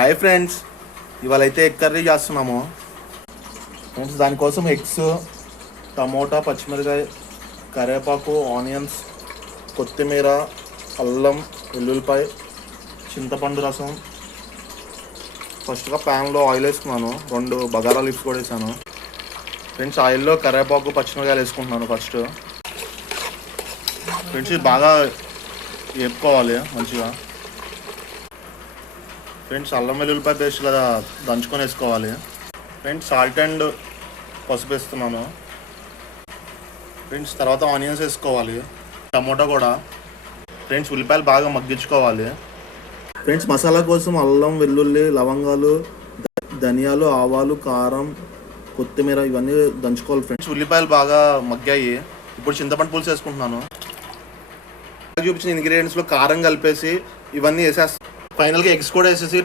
Hi friends, ఇవాళ అయితే egg curry చేస్తున్నాము ఫ్రెండ్స్. దానికోసం ఎగ్స్, టమోటా, పచ్చిమిరకాయ, కరివేపాకు, ఆనియన్స్, కొత్తిమీర, అల్లం, వెల్లుల్లిపాయ, చింతపండు రసం. ఫస్ట్గా ప్యాన్లో ఆయిల్ వేసుకున్నాను, 2 బగారా లీవ్స్ కూడా వేసాను ఫ్రెండ్స్. ఆయిల్లో కరివేపాకు, పచ్చిమిరకాయలు వేసుకుంటున్నాను ఫస్ట్ ఫ్రెండ్స్. ఇది బాగా వేపుకోవాలి మంచిగా ఫ్రెండ్స్. అల్లం వెల్లుల్లిపాయ పేస్ట్ ఇలా దంచుకొని వేసుకోవాలి ఫ్రెండ్స్. సాల్ట్ అండ్ పసుపు వేస్తున్నాను ఫ్రెండ్స్. తర్వాత ఆనియన్స్ వేసుకోవాలి, టమోటా కూడా ఫ్రెండ్స్. ఉల్లిపాయలు బాగా మగ్గించుకోవాలి ఫ్రెండ్స్. మసాలా కోసం అల్లం, వెల్లుల్లి, లవంగాలు, ధనియాలు, ఆవాలు, కారం, కొత్తిమీర ఇవన్నీ దంచుకోవాలి ఫ్రెండ్స్. ఉల్లిపాయలు బాగా మగ్గాయి. ఇప్పుడు చింతపండు పులుసు వేసుకుంటున్నాను. చూపించిన ఇంగ్రీడియంట్స్లో కారం కలిపేసి ఇవన్నీ వేసేస్తాను. ఫైనల్గా ఎగ్స్ కూడా వేసేసి